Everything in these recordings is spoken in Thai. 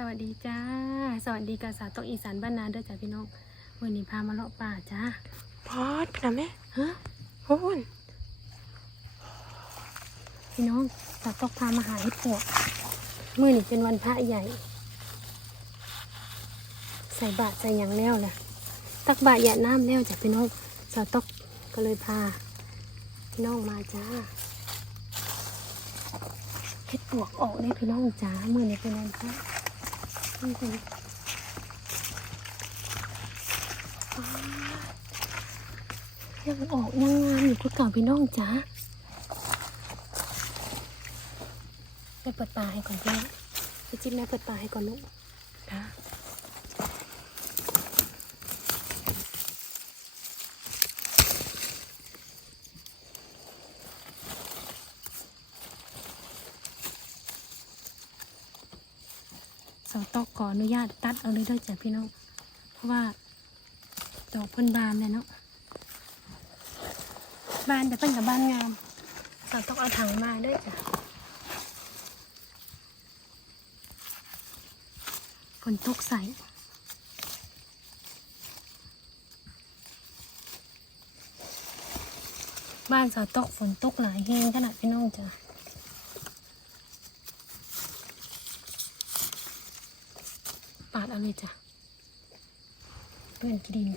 สวัสดีจ้า สวัสดีกบสาวตกอีสานบ้านนาเด้อจ้าพี่น้องวันนี้พามาเลาะป่าจ้าพอดพี่นะแม่ฮะโอ้ยพี่น้องสาวตกพามาหาเห็ดปวกมื่อนี้เป็นวันพระใหญ่ ใส่บาตรใส่หยังแล้วแหละตักบาตรหยาน้ำแล้วจ้ะพี่น้องสาวตกก็เลยพาพี่น้องมาจ้าเห็ดปวกออกได้พี่น้องจ้ามื่อนี้เป็นวันพระนี่เป็น ยังออกยังงามอยู่คือเก่าพี่น้องจ้าไปเปิดปลาให้ก่อนพี่น้องไปจิ้มแม่เปิดปลาให้ก่อนลูก นะ เสา ตอกขออนุญาตตัดเอาเลยด้วยจ้ะพี่น้อง เพราะว่าดอกเพิ่นบานเลยเนาะบานแต่เพิ่นกับบานงามเสาตอกเอาถังมาด้วยจ้ะฝนตกใสบ้านสาวตกฝนตกหลายแห้งขนาดพี่น้องจ้ะ ปาด เอาเลยจ้ะเพื่อนกิน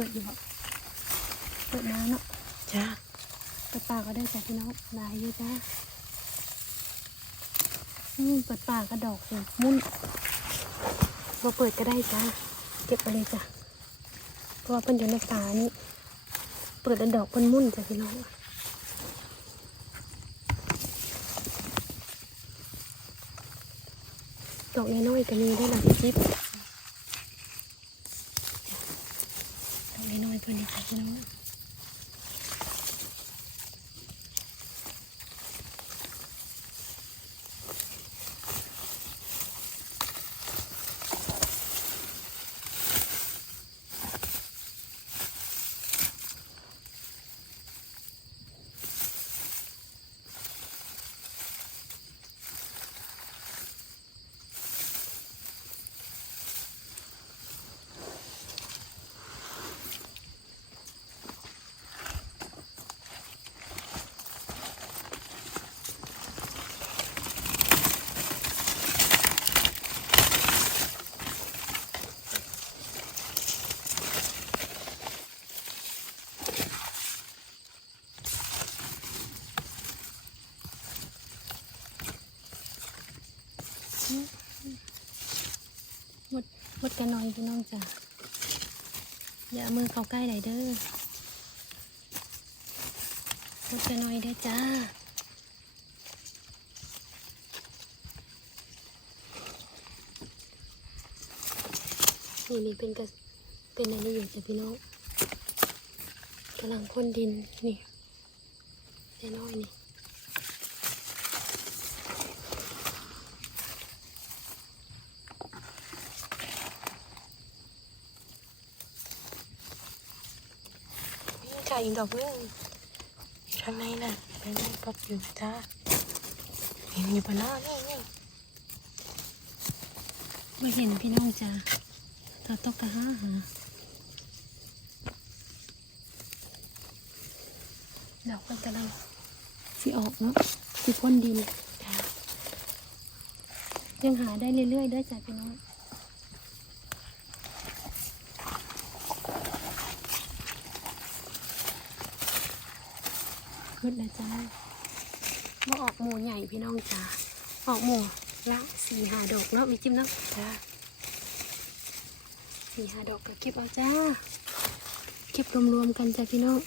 ปิดอยู่บ่เปิดน้ำเนาะจ้าเปิดปากก็ได้จ้ะพี่น้องลายอยู่จ้าอืมเปิดปากกระดอกเลยมุ่นบ่เปิดก็ได้จ้าเก็บไปเลยจ้ะเพราะว่าเพิ่นอยู่ในฝานี่เปิดแล้วดอกเพิ่นมุ่นจ้ะพี่น้องดอกน้อยๆก็มีได้หลายจิ๊บ ดอกน้อ มดหมดกันหน่อยพี่น้องจ้ะอย่ามือเข้าใกล้ไหนเด้อหมดกันหน่อยเด้อจ้านี่นี่เป็นกระเป็นอะไรอยู่จ้ะพี่น้องกำลังพ่นดินนี่แน่น้อยนี่ อีกดอกนึงอยู่ข้างในน่ะเป็นปอกอยู่นะจ้าเห็นอยู่บนหน้านี่นี่ไม่เห็นพี่น้องจ้ะตาตกกะห้าหาดอกมันกำลังสิออกเนาะสิพ่นดินจ้ายังหาได้เรื่อยๆได้อจ้ะพี่น้อง ขึ้นแล้วจ้ามาออกหมูใหญ่พี่น้องจ้าออกหมูละสี่ห้าดอกเนาะมีจิ้มเนาะจ้าสี่ห้าดอกก็เก็บเอาจ้าเก็บรวมๆกันจ้าพี่น้อง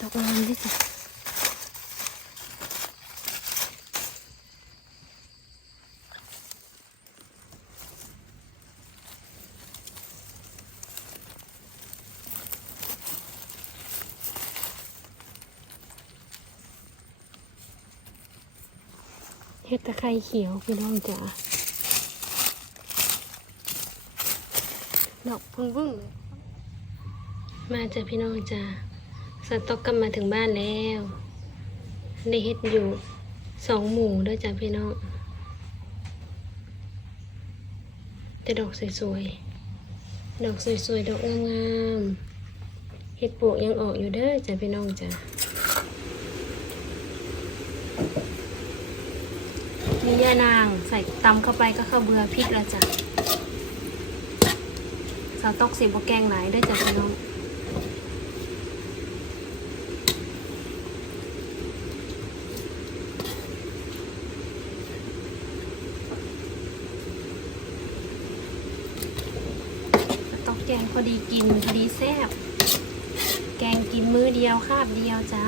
ดอกงามด้วยจ้า เห็ดตะไคร้เขียวพี่น้องจ้าดอกพึ่งพึ่งมาจ้ะพี่น้องจ้าสต็อกกลับมาถึงบ้านแล้วได้เฮ็ดอยู่สองหมู่ด้วยจ้ะพี่น้องแต่ดอกสวยๆ ดอกสวยๆ ดอกงามๆเฮ็ดปลวกยังออกอยู่เด้อจ้ะพี่น้องจ้ะ มีย่านางใส่ตำเข้าไปก็ข้าวเบื่อพริกแล้วจ้ะสาวตอกสีบแกงหลายได้อจ้ะพี่น้องสาวตอกแกงพอดีกินพอดีแซ่บ แกงกินมื้อเดียวคาบเดียวจ้า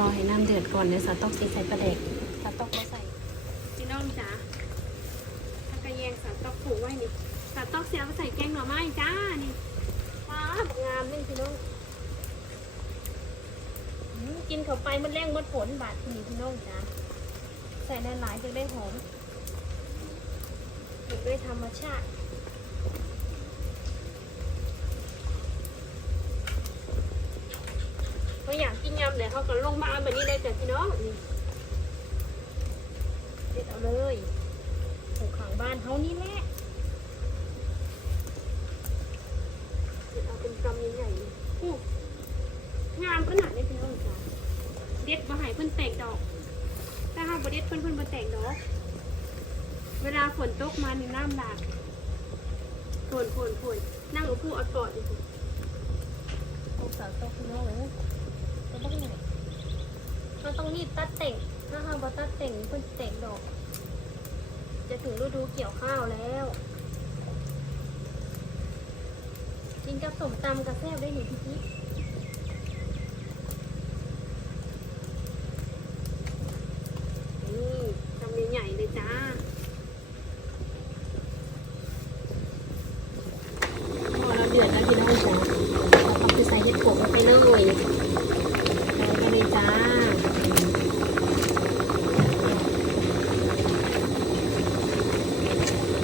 รอให้น้ำเดือดก่อนเดี๋ยวสาวตอกสีใส่ปลาแดกสาวตอกก็ใส่พี่น้องจ้าถ้ากระแยงสาวตอกผูกไว้นี่สาวตอกเสียมาใส่แกงหน่อไม้จ้านี่ว้าบงามเลยพี่น้องกินเข้าไปมันแรงหมดผลบาดนี่พี่น้องจ้าใส่หลายๆจะได้หอมอยู่ด้วยธรรมชาติ เขาอยากกินยำเลยเขาก็ลงมาเอาแบบนี้เลยจ้ะพี่น้องนี่เด็ดเอาเลยปลูกขางบ้านเขานี่แหละเด็ดเอาเป็นกำใหญ่ๆงามขนาดนี้พี่น้องจ้ะเด็ดมาหายเพิ่นแตกดอก ถ้าหากบ่เด็ดเพิ่นเพิ่นบ่แตกดอก เวลาฝนตกมานี่น้ำหลากฝนฝนฝนนั่งเอาผู้อากอดอยู่สิโอ้สาว ต้องเลยจะต้องไหนเราต้องรีบตัดเต่งถ้าหากว่ตัดเต่งเพิ่นเต่งดอก จะถึงฤดูเกี่ยวข้าวแล้ว กินกับสมตำกับแซ่บได้หนิพี่พี่นี่ทำใหญ่ๆเลยจ้าพอเราเดือดแล้วพี่น้องจ้าเราเอาไปใส่เห็ดโขกลงไปเลย ใส่ไปเลยจ้า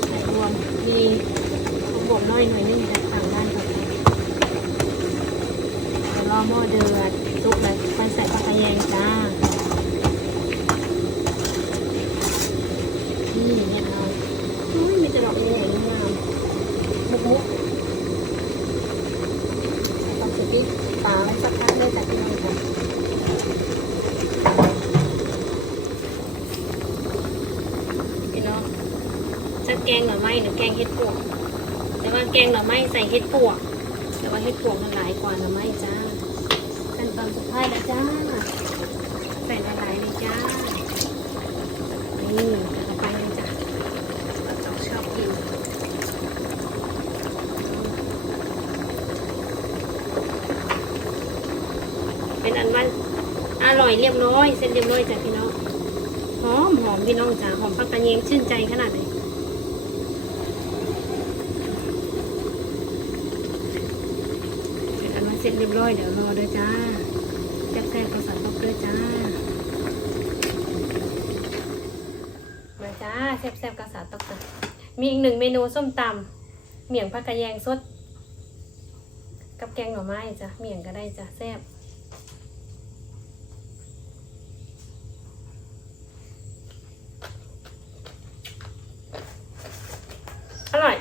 ใส่รวม มีของบก น้อยหน่อยนึงจากต่างด้านก่อนเดี๋ยวรอหม้อเดือดซุกเลยค่อยใส่ปลากระแยงจ้านี่เห็นเอาอุ้ยมีแต่ดอกใหญ่ๆงามๆมุกมุกๆต้องสิพี่ตามสักพักเลยจากที่น้องจ้ะพี่น้องจะแกงหน่อไม้หรือแกงเห็ดปวก แกงหน่อไม้ใส่เห็ดปวกแต่ว่าเห็ดปวกมันหลายกว่าหน่อไม้จ้าขั้นตอนสุดท้ายแล้วจ้าใส่หลายๆเลยจ้านี่เอไปเลยจ้าเราชอบกินเป็นอันว่าอร่อยเรียบร้อยเสร็จเรียบร้อยจ้ะพี่น้องหอมหอมพี่น้องจ๋าหอมผักกระเยงชื่นใจขนาดไหนเส ร็จเสร็จเรียบร้อยเดี๋ยวรอเด้วยจ้าแซ่บๆก็ใส่ลงด้วยจ้า มาจ้าแซ่บๆกระสาตกจ้ะมีอีกหนึ่งเมนูส้มตำเมี่ยงผักกระแยงสด กับแกงหน่อไม้จ้ะเมี่ยงก็ได้จ้ะแซ่บอร่อย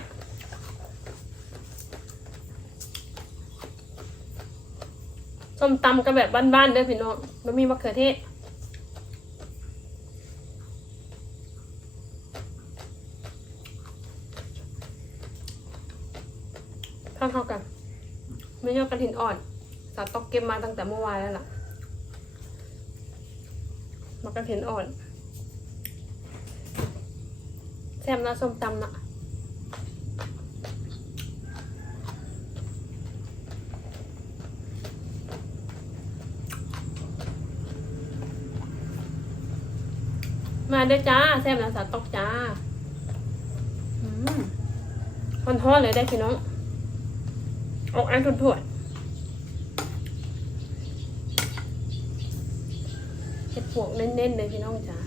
ส้มตำกันแบบบ้านๆเด้อพี่น้องไม่มีมะเขือเทศเท่าเท่าๆกันไม่ยอดกระถินอ่อนสาตอกเก็บมาตั้งแต่เมื่อวานแล้วล่ะมากระถินอ่อนแซ่บนะส้มตำนะ มาเด้อจ้าแซ่บนะสาวตอกจ้าอืมฮ้อนๆเลยได้พี่น้อง ออกอันทุนถ่วนเห็ดปวกเน้นๆเลยพี่น้องจ๋า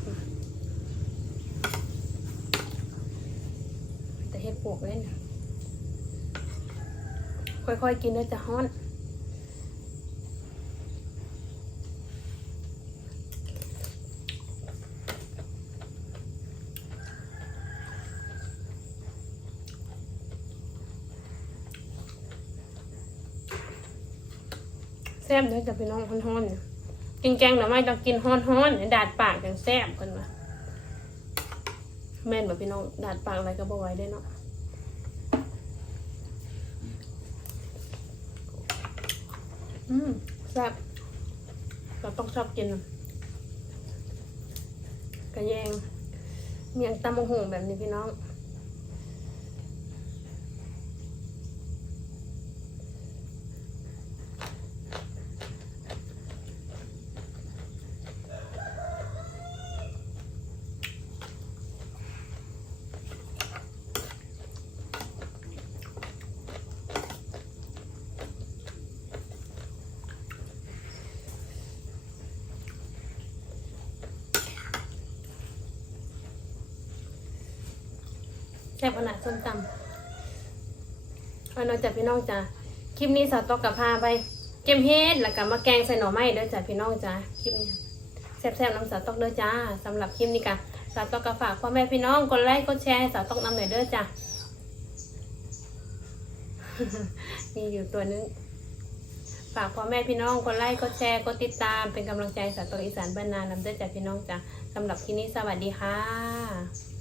แต่เห็ดปวกเล่นค่อยๆกินแล้จะฮ้อน แซ่บเลยจะพี่น้องฮ้อนๆเนี่ยกินแกงหน่อไม้ต้องกินฮ้อนๆเนี่ยดาดปากจังแซ่บกันวะแม่นแบบพี่น้องดาดปากอะไรก็บ่ไหวได้เนาะอืมแซ่บเราต้องชอบกินกระแยงเมียงตำมะฮงแบบนี้พี่น้อง บขนาดส้มตำเอานอกจากพี่น้องจ้ะคลิปนี้สาวตอกกับพาไป เก็มเฮ็ดแล้วก็มาแกงใส่หน่อไม้เด้อจ้ะพี่น้องจ้ะคลิปนี้แซ่บๆน้ำสาวตอกเด้อจ้าสำหรับคลิปนี้กะสาวตอกกับฝากพ่อแม่พี่น้องกดไลค์กดแชร์ให้สาวตอกนำหน่อยเด้อจ้ะมีอยู่ตัวนึงฝากพ่อแม่พี่น้องกดไลค์กดแชร์กดติดตามเป็นกำลังใจสาวตอกอีสานบ้านนานำเด้อจ้ะพี่น้องจ้ะสำหรับคลิปนี้สวัสดีค่ะ